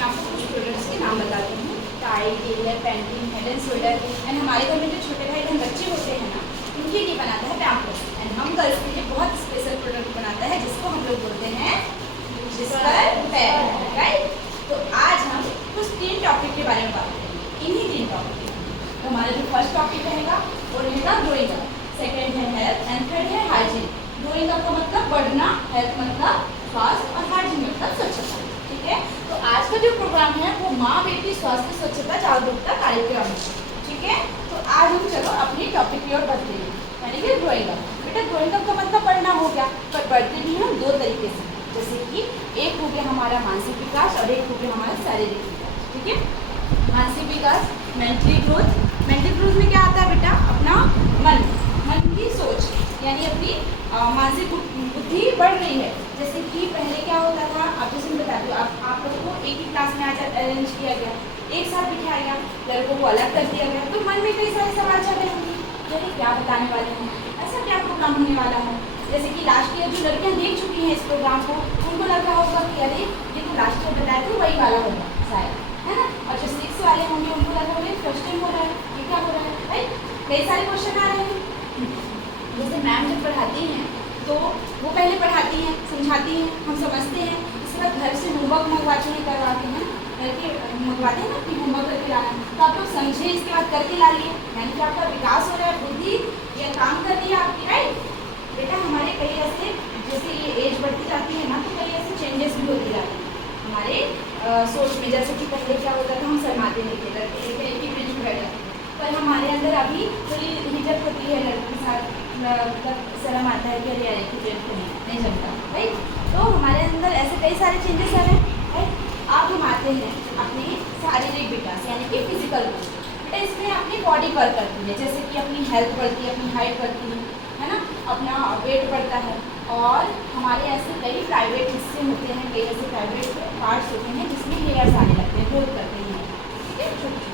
मैं आपको कुछ प्रोडक्ट्स के नाम बताती हूँ। Tie, tailor, painting, head and shoulder. And हमारे घर में जो छोटे भाई बहन बच्चे होते हैं ना, उनके लिए बनाता है पैम्पर्स। एंड हम गर्ल्स के लिए बहुत स्पेशल प्रोडक्ट बनाता है जिसको हम लोग बोलते हैं विस्पर पैड, राइट। तो आज हम कुछ 3 टॉपिक के बारे में बात करेंगे, इन्हीं 3 टॉपिक। तो हमारा जो फर्स्ट टॉपिक रहेगा वो रहेगा ग्रोइंग अप, सेकेंड है हेल्थ एंड थर्ड है हाइजीन। ग्रोइंग अप का मतलब बढ़ना, हेल्थ मतलब स्वास्थ्य और हाइजीन मतलब स्वच्छता, ठीक है। तो आज का जो प्रोग्राम है वो माँ बेटी स्वास्थ्य स्वच्छता जागरूकता कार्यक्रम है, ठीक है। तो आज हम चलो अपनी टॉपिक की ओर बढ़ते हैं, यानी कि ग्रोइंग अप। बेटा ग्रोइंग अप का मतलब बढ़ना हो गया, पर बढ़ते भी हम 2 तरीके से, जैसे कि एक हो गया हमारा मानसिक विकास और एक हो गया हमारा शारीरिक विकास, ठीक है। मानसिक विकास, मेंटली ग्रोथ। मेंटल ग्रोथ में क्या आता है बेटा? अपना मन की सोच, यानी अपनी मानसिक बुद्धि बढ़ रही है। जैसे कि पहले क्या होता था, आप जैसे मैं बताती हूँ, आप लोगों को एक ही क्लास में आज अरेंज किया गया, एक साथ बिठाया गया, लड़कों को अलग कर दिया गया, तो मन में कई सारे सवाल चल रहे होंगे, यानी क्या बताने वाले हैं, ऐसा क्या प्रोग्राम होने वाला है। जैसे कि लास्ट ईयर जो लड़कियाँ देख चुकी हैं इस प्रोग्राम को, उनको लग रहा होगा कि अरे ये तो लास्ट ईयर बताया था वही वाला होगा शायद, है ना। और जो 6 वाले होंगे उनको लग रहा है फर्स्ट टाइम हो रहा है, ये क्या हो रहा है, राइट। कई सारे क्वेश्चन आ रहे हैं। जैसे मैम जब पढ़ाती हैं तो वो पहले पढ़ाती हैं, समझाती हैं, हम समझते हैं, इसके बाद घर से होमवर्क मंगवाते हैं, करवाते हैं, करके मंगवाते हैं ना कि होमवर्क करके लाना, तो आप लोग समझे, इसके बाद करके ला लिए, यानी कि आपका विकास हो रहा है, बुद्धि ये काम कर रही है आपकी, राइट। बेटा हमारे कई ऐसे, जैसे ये एज बढ़ती जाती है ना, तो कई ऐसे चेंजेस भी होती जाती हैं हमारे सोच में। जैसे कि पहले क्या होता था, हम शर्माते नहीं थे, लड़के एक ही ब्रिज में बैठ जाते, पर हमारे अंदर अभी थोड़ी हिचक होती है लड़के के साथ, मतलब शर्म आता है कि अरे यार एक ही ब्रिज नहीं जमता, राइट। तो हमारे अंदर ऐसे कई सारे चेंजेस आ रहे हैं, राइट। अब हम आते हैं अपनी शारीरिक विकास, यानी कि फिजिकल ग्रोथ। बेटा इसमें अपनी बॉडी वर्क करती है, जैसे कि अपनी हेल्थ बढ़ती है, अपनी हाइट बढ़ती है ना, अपना वेट बढ़ता है, और हमारे ऐसे कई प्राइवेट हिस्से होते हैं, कई ऐसे प्राइवेट पार्ट्स होते हैं जिसमें हेयर्स आने लगते हैं, ग्रोथ करते हैं, ठीक है, छोटी।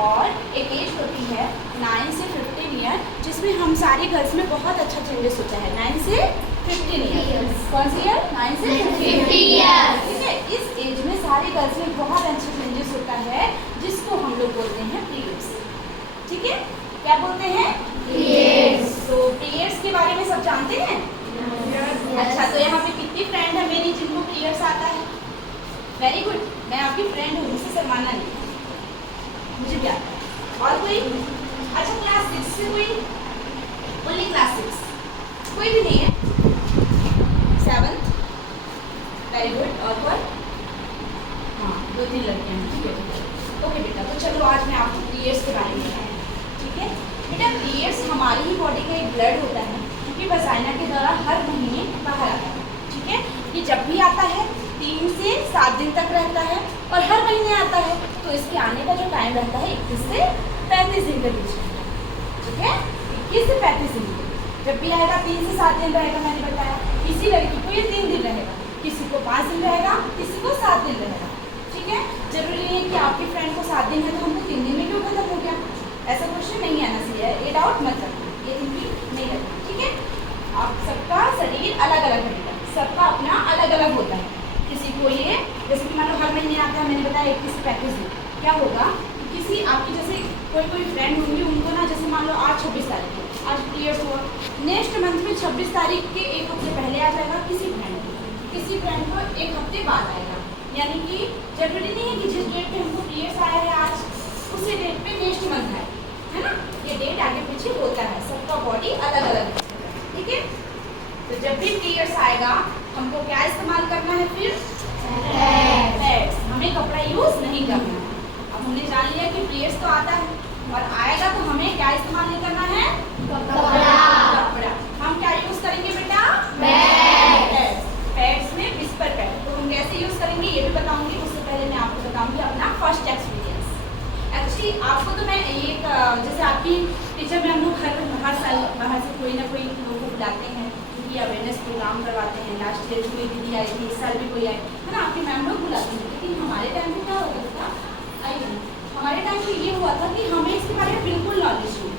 और एक एज होती है 9 से 15 ईयर, जिसमें हम सारी गर्ल्स में बहुत अच्छा चेंजेस होता है। 9 से 15 ईयर, कौन सी ईयर? 9 से 15 ईयर, ठीक है। इस एज में सारी गर्ल्स में बहुत अच्छा चेंजेस होता है, जिसको हम लोग बोलते हैं पीरियड्स, ठीक है। क्या बोलते हैं? पीरियड्स। तो पीरियड्स के बारे में सब जानते हैं? अच्छा, तो यहाँ पे कितनी फ्रेंड है मेरी जिनको पीरियड्स आता है? वेरी गुड, मैं आपकी फ्रेंड हूँ, मुझसे शर्माना नहीं, मुझे भी आता है। और कोई? अच्छा, क्लास 6 से कोई? ओनली क्लास 6, कोई भी नहीं है? 7th, very good. और कोई? हाँ, 2-3 लड़कियाँ हैं, ठीक है। ओके बेटा, तो चलो आज मैं आपको पीरियड्स के बारे में बताऊँ, ठीक है। बेटा पीरियड्स हमारी ही बॉडी का एक ब्लड होता है, क्योंकि वजाइना के दौरान हर महीने बाहर आता है, ठीक है। ये जब भी आता है 3 से 7 दिन तक रहता है, और हर महीने आता है, तो इसके आने का जो टाइम रहता है 21 से 35 दिन के बीच में, ठीक है। 21 से 35 दिन जब भी आएगा, 3 से 7 दिन रहेगा, मैंने बताया। किसी लड़की को ये 3 दिन रहेगा, किसी को 5 दिन रहेगा, किसी को 7 दिन रहेगा, ठीक है। जरूरी नहीं है कि आपकी फ्रेंड को 7 दिन है तो हमको 3 दिन में क्यों खत्म हो गया, ऐसा क्वेश्चन नहीं आना चाहिए, ये डाउट मत रखना, ये रिपीट नहीं रखना, ठीक है। आप सबका शरीर अलग अलग रहेगा, सबका अपना अलग अलग होता है। किसी को ये, जैसे कि मान लो हर महीने आता है, मैंने बताया 21 से 35 दिन, क्या होगा कि किसी आपकी जैसे कोई फ्रेंड होंगी, उनको ना जैसे मान लो आज 26 तारीख है, आज पीरियड्स हुआ, नेक्स्ट मंथ में 26 तारीख के एक हफ्ते पहले आ जाएगा किसी फ्रेंड को 1 हफ्ते बाद आएगा, यानी कि जरूरी नहीं है कि जिस डेट पे हमको पीरियड्स आया है आज, उसी डेट पे नेक्स्ट मंथ है ना, ये डेट आगे पीछे होता है, सबका बॉडी अलग अलग है, ठीक है। तो जब भी पीरियड्स आएगा हमको क्या इस्तेमाल करना है? फिर पैड्स, हमें कपड़ा यूज नहीं करना है। अब हमने जान लिया कि पीरियड्स तो आता है और आएगा, तो हमें क्या इस्तेमाल नहीं करना है? कपड़ा। हम क्या यूज करेंगे बेटा? पैड्स में विस्पर पैड। तो हम कैसे यूज करेंगे ये भी बताऊंगी, उससे पहले मैं आपको बताऊंगी अपना फर्स्ट एक्सपीरियंस। एक्चुअली आपको तो मैं ये, जैसे आपकी टीचर में हम लोग हर साल बाहर से कोई ना कोई लोगों को बुलाते हैं, क्योंकि अवेयरनेस प्रोग्राम करवाते हैं। लास्ट ईयर कोई दीदी आई थी, इस साल भी कोई आई है ना, आपके मैम लोग बुलाते हैं। लेकिन हमारे टाइम में क्या होता था, हमारे टाइम में ये हुआ था कि हमें इसके बारे में बिल्कुल नॉलेज नहीं,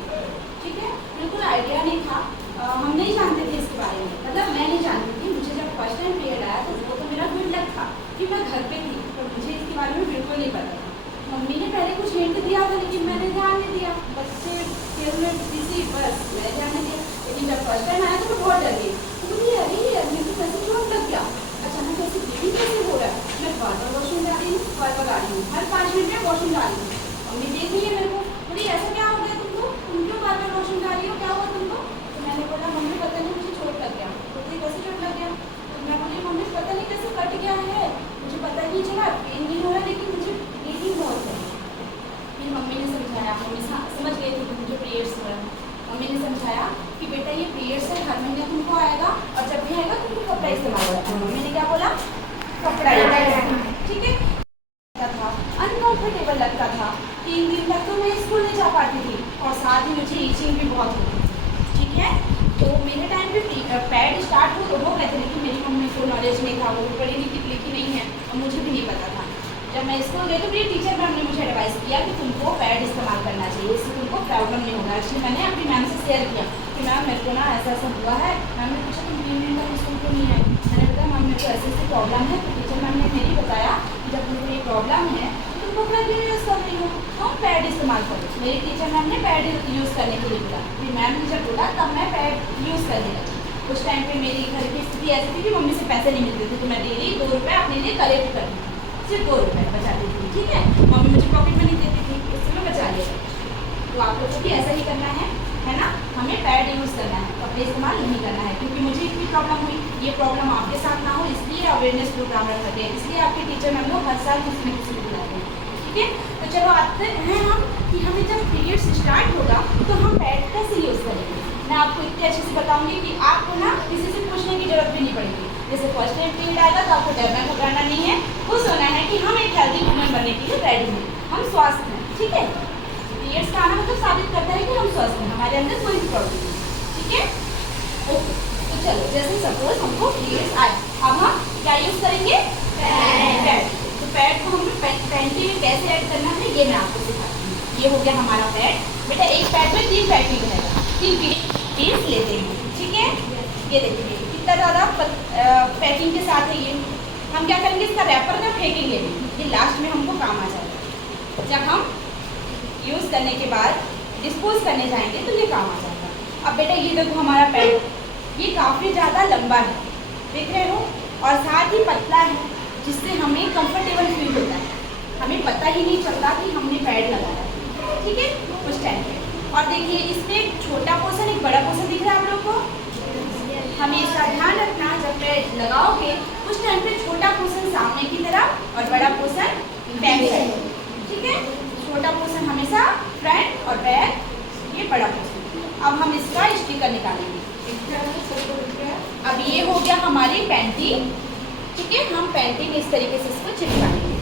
ठीक है, बिल्कुल आइडिया नहीं था, हम नहीं जानते थे इसके बारे में, मतलब मैं नहीं जानती थी। मुझे जब फर्स्ट टाइम पीरियड आया तो वो तो मेरा गुड लक था कि मैं घर पे थी, तो मुझे इसके बारे में बिल्कुल नहीं पता था। मम्मी ने पहले कुछ हिंट दिया था लेकिन मैंने ध्यान नहीं दिया, बच्चे खेल में बिजी, बस मैंने ध्यान नहीं दिया। लेकिन जब फर्स्ट टाइम आया तो मैं बहुत डर गई, तो मुझे अरे यार मेरे को कैसे चोट लग गया, अचानक कैसे ब्लीडिंग कैसे हो रहा है। मैं बार बार वॉशरूम जा रही हूँ, बार बार आ रही हूँ, हर 5 मिनट में वॉशरूम जा रही हूँ। मम्मी देख रही है मेरे को, बोली ऐसा क्या हो गया तुमको, तुम क्यों बार बार वॉशरूम जा रही हो, क्या हुआ तुमको। तो मैंने बोला मम्मी पता नहीं मुझे चोट लग गया। तो कैसे चोट लग गया, तो मैं बोली मम्मी पता नहीं कैसे कट गया है, मुझे पता नहीं चला, पेन नहीं हो रहा लेकिन मुझे ब्लीडिंग बहुत है। फिर मम्मी ने समझाया, मम्मी समझ गई थी कि मुझे पीरियड्स हो रहा है। मम्मी ने समझाया कि बेटा ये पीरियड्स है, हर महीने तुमको आएगा और जब भी आएगा तुमको कपड़ा इस्तेमाल करना है। मम्मी ने क्या बोला, कपड़ा, ठीक है। था अनकंफर्टेबल लगता था, 3 दिन तक तो मैं स्कूल नहीं जा पाती थी और साथ ही मुझे ईचिंग भी बहुत होती थी, ठीक है। तो मेरे टाइम पे पैड स्टार्ट हो गए थे लेकिन मेरी मम्मी को नॉलेज नहीं था, वो पढ़ी लिखी नहीं है और मुझे भी नहीं पता था। जब मैं स्कूल गई तो मेरी टीचर मैम ने मुझे एडवाइस किया कि तुमको पैड इस्तेमाल करना चाहिए, इससे तुमको प्रॉब्लम नहीं होगा। एक्चुअली मैंने अपनी मैम से शेयर किया कि मैम मेरे को ना ऐसा हुआ है। मैम ने पूछा तुम 3 दिन तक स्कूल क्यों नहीं आई। मैंने बताया मैम मेरे को ऐसी प्रॉब्लम है। तो टीचर मैम ने मेरी बताया कि जब तुमको ये प्रॉब्लम है तो तुमको कपड़ा क्यों यूज़ कर रही हो, तुम पैड इस्तेमाल करो। मेरी टीचर मैम ने पैड यूज़ करने के लिए बोला, फिर मैम ने जब बोला तब मैं पैड यूज़ करने लगी। उस टाइम पे मेरी घर की स्थिति ऐसी थी कि मम्मी से पैसे नहीं मिलते थे, तो मैं डेली 2 रुपये अपने लिए कलेक्ट करती थी, सिर्फ 2 रुपये बचाती थी, ठीक है। मम्मी मुझे पॉकेट मनी देती थी, उससे मैं बचा लिया। तो आप लोगों को भी ऐसा ही करना है ना। हमें पैड यूज़ करना है, कपड़े इस्तेमाल नहीं करना है, क्योंकि मुझे इतनी प्रॉब्लम हुई, ये प्रॉब्लम आपके साथ ना हो इसलिए अवेयरनेस प्रोग्राम रखते हैं, इसलिए आपके टीचर मैम लोग हर साल किसी न किसी को बुलाते हैं, ठीक है। तो चलो आते हैं हम कि हमें जब पीरियड्स स्टार्ट होगा तो हम पैड कैसे यूज़ करेंगे। मैं आपको इतने अच्छे से बताऊंगी कि आपको ना किसी से पूछने की जरूरत भी नहीं पड़ेगी। जैसे फर्स्ट टाइम पीरियड आएगा तो आपको डरना घबराना नहीं है, खुश होना है कि हम एक हेल्दी वुमन बनने के लिए रेडी हैं, हम स्वस्थ हैं, ठीक है। पीरियड्स का आना मतलब साबित करता है कि हम स्वस्थ हैं, हमारे अंदर कोई प्रॉब्लम नहीं, ठीक है। ओके, तो चलो जैसे सपोज हमको पीरियड्स आए, अब हम क्या यूज़ करेंगे, पैड। तो पैड को हमें पैंटी में कैसे ऐड करना है ये मैं आपको सिखाती हूँ। ये हो गया हमारा पैड। बेटा एक पैड में 3 पैकिंग रहेगा, 3 पीस लेते हैं, ठीक है। ये देखिए कितना ज़्यादा पैकिंग के साथ है ये। हम क्या करेंगे, इसका रैपर ना फेंकेंगे नहीं, ये लास्ट में हमको काम आ जाएगा। जब हम यूज़ करने के बाद डिस्पोज करने जाएंगे तो ये काम आ जाएगा। अब बेटा ये देखो हमारा पैड, ये काफ़ी ज़्यादा लंबा है, देख रहे हो, और साथ ही पतला है, जिससे हमें कंफर्टेबल फील होता है, हमें पता ही नहीं चलता कि हमने पैड लगाया, ठीक है, उस टाइम पे। और देखिए इसमें एक छोटा पोर्शन एक बड़ा पोर्शन दिख रहा है आप लोग को। हमें इसका ध्यान रखना, जब पैड लगाओगे उस टाइम पे छोटा पोर्शन सामने की तरफ और बड़ा पोर्शन बैक साइड, ठीक है। छोटा पोर्शन हमेशा फ्रंट और बैक, ये बड़ा पोर्शन। अब हम इसका स्टिकर निकालेंगे। अब ये हो गया हमारी पैंटी, ठीक है। हम पैंटी इस तरीके से इसको चिपकाएंगे,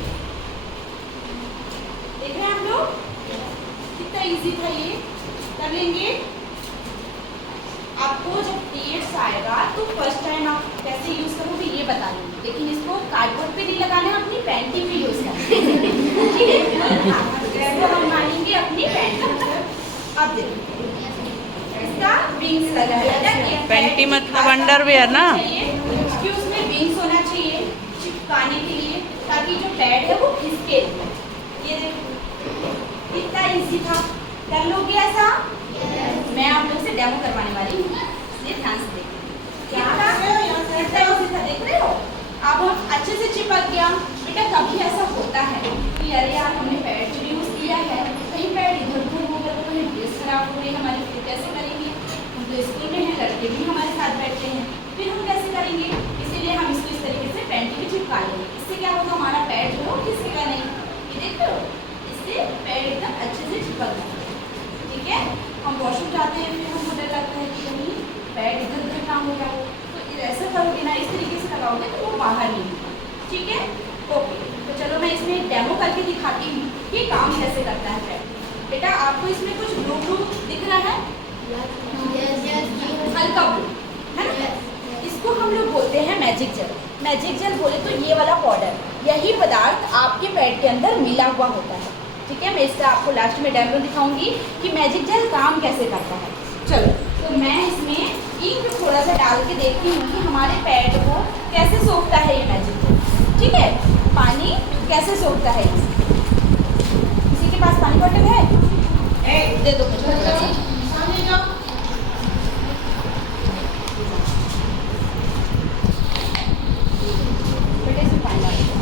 देख रहे हैं आप लोग कितना इजी था, ये कर लेंगे। आपको जब पीरियड्स आएगा तो फर्स्ट टाइम आप कैसे यूज़ करोगे ये बता देंगे, लेकिन इसको कार्डबोर्ड पे नहीं लगाना है, अपनी पैंटी पे यूज़ करना है, ठीक है। इसको हम मानेंगे अपनी पैंटी। अब देखिए इसका विंग्स लगा है, पैंटी मतलब अंडरवेयर ना, कि उसमें विंग्स होना चाहिए चिपकाने के लिए, ताकि जो पैड है वो खिसके। ये देखो कितना इजी था, कर लोगे ऐसा। मैं आप लोग से डेमो करवाने वाली हूँ, इसलिए ध्यान से देखिए। देख रहे हो, अब हम अच्छे से चिपक गया। बेटा कभी ऐसा होता है कि अरे यार हमने पैड जो यूज़ किया है, कहीं पैड इधर उधर हो गया तो कहीं ड्रेस खराब हो गई हमारी, फिर कैसे करेंगे। हम तो स्कूल में हैं, लड़के भी हमारे साथ बैठते हैं, फिर हम कैसे करेंगे। इसीलिए हम इसको इस तरीके से पैंटी में चिपका लेंगे। इससे क्या होगा, हमारा पैड जो है खिसकेगा नहीं। ये देख लो, इससे पैड एकदम अच्छे से चिपक जाए, ठीक है। हम वॉशरूम जाते हैं, फिर हमको डर लगता है कि कहीं पैड इधर उधर ना हो जाए, तो ऐसा करोगे ना, इस तरीके से लगाओगे तो वो बाहर नहीं होगा, ठीक है। ओके, तो चलो मैं इसमें डेमो करके दिखाती हूँ कि काम कैसे करता है पैड। बेटा आपको इसमें कुछ ब्लू ब्लू दिख रहा है, हल्का ब्लू है ना, इसको हम लोग बोलते हैं मैजिक जेल। मैजिक जेल बोले तो ये वाला पाउडर, यही पदार्थ आपके पैड के अंदर मिला हुआ होता है, ठीक है। मैं इसका आपको लास्ट में डेमो दिखाऊंगी कि मैजिक जेल काम कैसे करता है। चलो तो मैं इसमें इंक थोड़ा सा डाल के देखती हूँ कि हमारे पैड को कैसे सोखता है ये मैजिक जेल, ठीक है। पानी कैसे सोखता है इसे? किसी के पास पानी बॉटल है? दे दो मुझे। बेटे इसमें पानी डाल दो।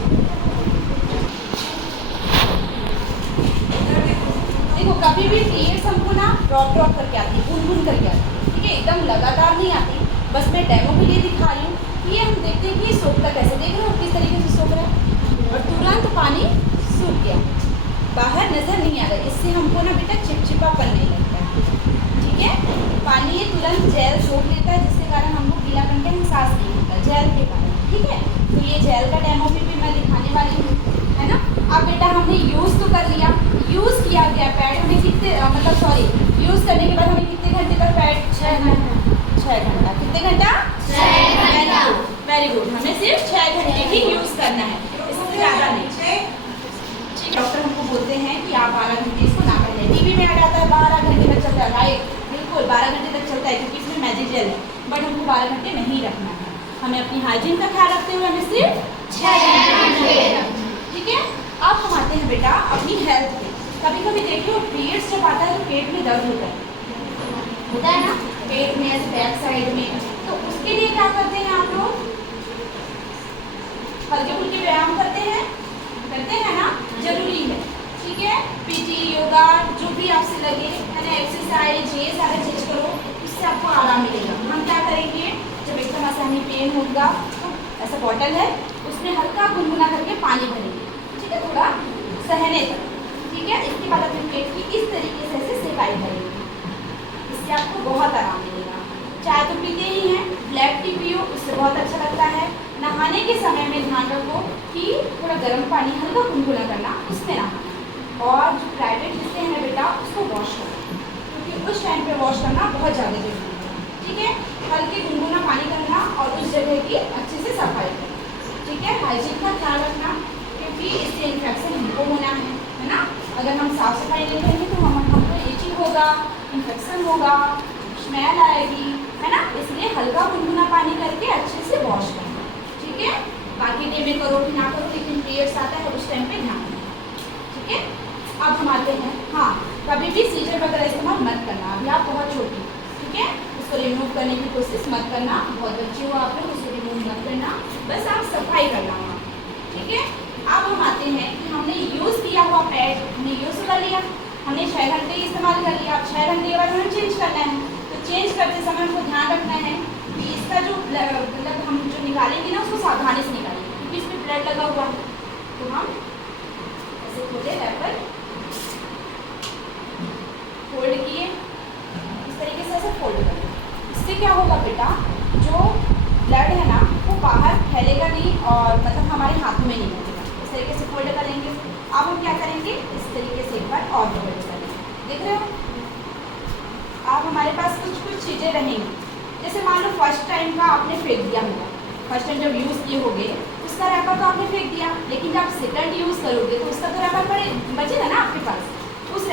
देखो कभी भी टीयर्स हमको ना ड्रॉप ड्रॉप करके आती है, बूंद करके आती है, ठीक है, एकदम लगातार नहीं आती। बस मैं डेमो के लिए दिखा रही हूँ कि ये हम देखते हैं कि ये सोखता कैसे। देख रहे हो किस तरीके से सोख रहा है और तुरंत पानी सूख गया, बाहर नजर नहीं आ रहा। इससे हमको ना बेटा चिपचिपापन नहीं लगता है, ठीक है। पानी ये तुरंत जेल सोख लेता है, जिसके कारण हमको गीलापन का एहसास नहीं होता जेल के कारण, ठीक है। तो ये जेल का डेमो भी मैं दिखाने वाली हूँ, है ना। अब बेटा हमने यूज़ तो कर लिया, यूज़ किया गया पैड हमें कितने यूज़ करने के बाद हमें कितने घंटे तक पैड? 6 घंटा। 6 घंटा। कितने घंटा? 6 घंटा। Very good. हमें सिर्फ 6 घंटे ही यूज़ करना है, इससे ज़्यादा नहीं। डॉक्टर हमको बोलते हैं कि आप 12 घंटे इसको ना पहले। टीवी में आ जाता है 12 घंटे तक चलता है, राइट, बिल्कुल 12 घंटे तक चलता है क्योंकि इसमें मैजिक जेल है। बट हमको 12 घंटे नहीं रखना है, हमें अपनी हाइजीन का ख्याल रखते हुए हमें सिर्फ 6 घंटे, ठीक है। अब हम आते हैं बेटा अपनी हेल्थ पे। कभी कभी देखिए पीरियड्स जब आता है तो पेट में दर्द होता है ना, पेट में ऐसे बैक साइड में, तो उसके लिए क्या करते हैं आप लोग? हल्के फुल्के व्यायाम करते हैं ना, जरूरी है, ठीक है। पीटी, योगा, जो भी आपसे लगे, है ना, एक्सरसाइज, ये सारा चीज करो, इससे आपको आराम मिलेगा। हम क्या करेंगे, जब एकदम आसानी पेन होगा तो ऐसा बॉटल है, उसमें हल्का गुनगुना करके पानी भरेंगे, ठीक है, थोड़ा सहने तक, ठीक है। इसके बाद अपने पेट की इस तरीके से ऐसे सेकाई करेंगे, इससे आपको बहुत आराम मिलेगा। चाय तो पीते ही हैं, ब्लैक टी पियो, उससे बहुत अच्छा लगता है। नहाने के समय में ध्यान रखो कि थोड़ा गर्म पानी हल्का गुनगुना करना, उसमें नहाना। और जो प्राइवेट हिस्से हैं बेटा उसको वॉश करो, क्योंकि उस टाइम पे वॉश करना बहुत ज़्यादा जरूरी है, ठीक है। हल्के गुनगुना पानी करना और उस जगह की अच्छे से सफाई करना, ठीक है। हाइजीन का ख्याल रखना, क्योंकि इससे इन्फेक्शन हमको होना है ना। अगर हम साफ सफाई नहीं करेंगे तो हमको इचिंग होगा, इन्फेक्शन होगा, स्मेल आएगी, है ना। इसलिए हल्का गुनगुना पानी करके अच्छे से वॉश करना, ठीक है। बाकी डे में करो कि ना करो, लेकिन पीरियड्स आता है उस टाइम पे ध्यान देना, ठीक है। अब हम आते हैं, हाँ, कभी भी सीजर वगैरह इस्तेमाल मत करना, अभी आप बहुत छोटी, ठीक है। उसको रिमूव करने की कोशिश मत करना, बहुत बच्चे हो आप लोग, उसको रिमूव मत करना, बस आप सफाई करना वहाँ, ठीक है। अब हम आते हैं कि हमने यूज़ किया हुआ पैड हमने यूज़ कर लिया, हमने 6 घंटे इस्तेमाल कर लिया। अब 6 घंटे के बाद हमें चेंज करना है, तो चेंज करते समय हमको ध्यान रखना है कि इसका जो मतलब हम जो निकालेंगे ना उसको सावधानी से निकालेंगे, क्योंकि इसमें ब्लड लगा हुआ है। तो हम ऐसे खोले, रैपर फोल्ड किए, इस तरीके से ऐसे फोल्ड करें। इससे क्या होगा बेटा, जो ब्लड है ना वो बाहर फैलेगा नहीं और मतलब हमारे हाथों में नहीं लगेगा। इस तरीके से फोल्ड करेंगे। अब हम क्या करेंगे, इस तरीके से एक बार और फोल्ड करेंगे, देख रहे हो। अब हमारे पास कुछ चीज़ें रहेंगी, जैसे मान लो फर्स्ट टाइम का आपने फेंक दिया होगा, फर्स्ट टाइम जब यूज़ किए होगे उसका रैपर तो आपने फेंक दिया, लेकिन जब आप सेकंड यूज़ करोगे तो उसका तो रैपर बचेगा ना आपके पास। उसी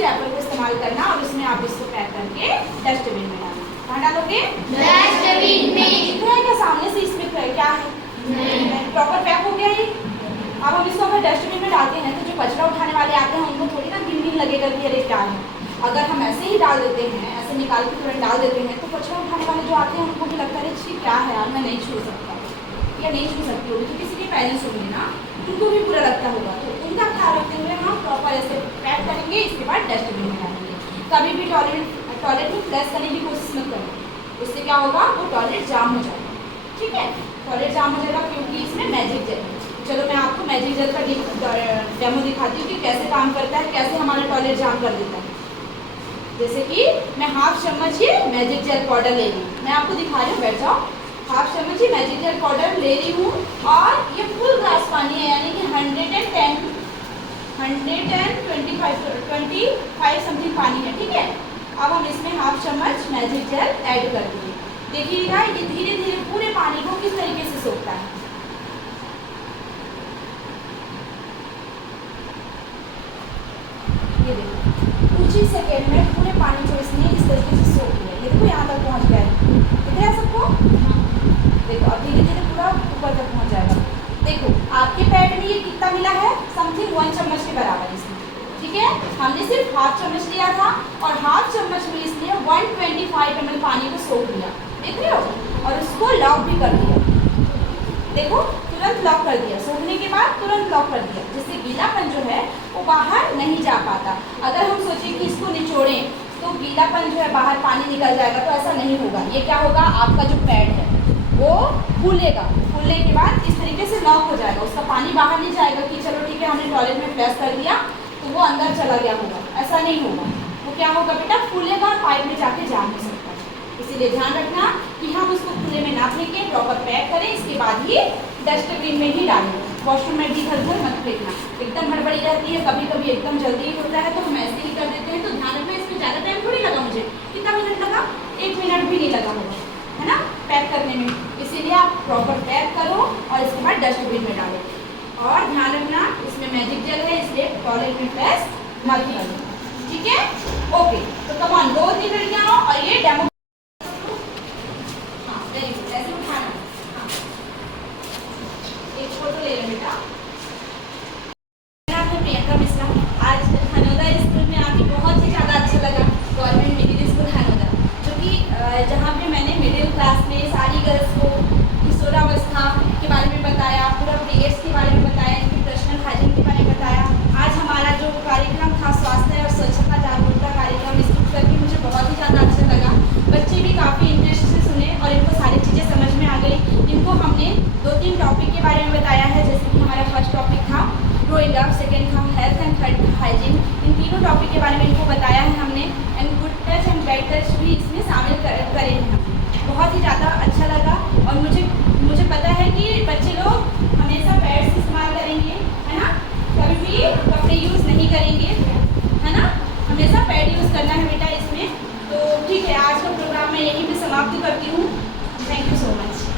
रैपर को इस्तेमाल करना और उसमें आप इसको पैक करके डस्टबिन में डालना। कहाँ डालोगे? डस्टबिन में। दिख रहा है क्या सामने से इसमें क्या है? प्रॉपर पैक हो गया ये। अब हम इसको अगर डस्टबिन में डालते हैं तो जो कचरा उठाने वाले आते हैं उनको थोड़ी ना गिन लगेगा कि अरे क्या है। अगर हम ऐसे ही डाल देते हैं, ऐसे निकाल के तुरंत डाल देते हैं, तो कचरा उठाने वाले जो आते हैं उनको भी लगता है अरे क्या है यार, मैं नहीं छू सकता या नहीं छू सकती होगी, तो किसी के पेरेंट्स होंगे ना, उनको भी बुरा लगता होगा। तो उनका ख्याल रखते हुए हम प्रॉपर ऐसे पैक करेंगे, इसके बाद डस्टबिन में डालेंगे। कभी भी टॉयलेट में फ्लश करने की कोशिश मत करो, उससे क्या होगा, वो टॉयलेट जाम हो जाएगा, ठीक है। टॉयलेट जाम हो जाएगा क्योंकि इसमें मैजिक जेल है। चलो मैं आपको मैजिक जेल का डेमो दिखाती हूँ कि कैसे काम करता है, कैसे हमारा टॉयलेट जाम कर देता है। जैसे कि मैं हाफ चम्मच ही मैजिक जेल पाउडर ले रही हूँ, मैं आपको दिखा रही हूँ, बैठ जाओ। हाफ चम्मच ही मैजिक जेल पाउडर ले रही हूँ और ये फुल ग्लास पानी है, यानी कि 125 समथिंग पानी है, ठीक है। अब हम इसमें हाफ चम्मच मैजिक जेल ऐड कर देंगे। देखिएगा ये धीरे धीरे पूरे पानी को किस तरीके से सोखता है। ये देखो कुछ ही सेकेंड में पूरे पानी को इसने इस तरीके से सोख लिया। ये देखो यहाँ तक पहुँच गया है, दिख रहा है सबको। देखो अब धीरे धीरे पूरा ऊपर तक पहुँच जाएगा। देखो आपके पैड में ये 1 चम्मच के बराबर इसमें, ठीक है। हमने सिर्फ हाफ चम्मच लिया था और हाफ चम्मच में इसलिए 125 ml पानी को सोख लिया, देख रहे हो, और उसको लॉक भी कर दिया। देखो तुरंत लॉक कर दिया, सोखने के बाद तुरंत लॉक कर दिया, जिससे गीलापन जो है वो बाहर नहीं जा पाता। अगर हम सोचें कि इसको निचोड़ें तो गीलापन जो है बाहर पानी निकल जाएगा, तो ऐसा नहीं होगा। ये क्या होगा, आपका जो पैड है वो फूलेगा, फूलने के बाद इस तरीके से लॉक हो जाएगा, उसका पानी बाहर नहीं जाएगा कि चलो ठीक है हमने टॉयलेट में फ्लैश कर दिया तो वो अंदर चला गया होगा, ऐसा नहीं होगा। वो क्या होगा बेटा, फूलेगा और पाइप में जाके जा नहीं सकता। इसीलिए ध्यान रखना कि हम उसको खुले में ना फेंकें, प्रॉपर पैक करें, इसके बाद ही डस्टबिन में ही डालें। वॉशरूम में भी इधर उधर मत फेंकना, एकदम हड़बड़ी रहती है, कभी कभी एकदम जल्दी होता है तो हम ऐसे ही कर देते हैं। तो ध्यान रखना, इसमें ज़्यादा टाइम थोड़ी लगा मुझे, कितना मिनट लगा, 1 मिनट भी नहीं लगा होगा, है ना, पैक करने में। इसीलिए आप प्रॉपर पैक करो और इसके बाद डस्टबिन में डालो। और ध्यान रखना इसमें मैजिक जेल है, इसलिए टॉयलेट में फ्लैश मत करो, ठीक है। ओके, तो कम ऑन, 2-3 लड़कियाँ हो और ये डेमो। हाँ वेरी गुड, ऐसे उठाना। हाँ, एक फोटो ले लो बेटा। मेरा नाम है प्रियंका मिश्रा। आज हनोदा स्कूल में आके बहुत ही ज़्यादा अच्छा लगा, गवर्नमेंट मिडिल स्कूल हनोदा, जो कि जहाँ पे मैंने मिडिल क्लास में सारी गर्ल्स को किशोरावस्था के बारे में बताया, पूरा पीरियड्स के बारे में बताया, इनकी पर्सनल हाइजीन के बारे में बताया। आज हमारा जो कार्यक्रम था स्वास्थ्य और स्वच्छता जागरूकता कार्यक्रम, इसको करके मुझे बहुत ही ज़्यादा अच्छा लगा। बच्चे भी काफ़ी इंटरेस्ट से सुने और इनको सारी चीज़ें समझ में आ गई। इनको हमने 2-3 टॉपिक के बारे में बताया है, जैसे कि हमारा फर्स्ट टॉपिक था ग्रोइंग अप, सेकेंड था हेल्थ एंड थर्ड हाइजीन। इन तीनों टॉपिक के बारे में इनको बताया है हमने, and good touch and bad touch भी इसमें शामिल करे हैं हमने। बहुत ही ज़्यादा अच्छा लगा और मुझे पता है कि बच्चे लोग हमेशा पैड्स इस्तेमाल करेंगे, है ना, कभी भी कपड़े यूज़ नहीं करेंगे, है ना, हमेशा पैड यूज़ करना है बेटा इसमें। तो ठीक है, आज का प्रोग्राम मैं यहीं पे समाप्त करती हूँ। Thank you so much.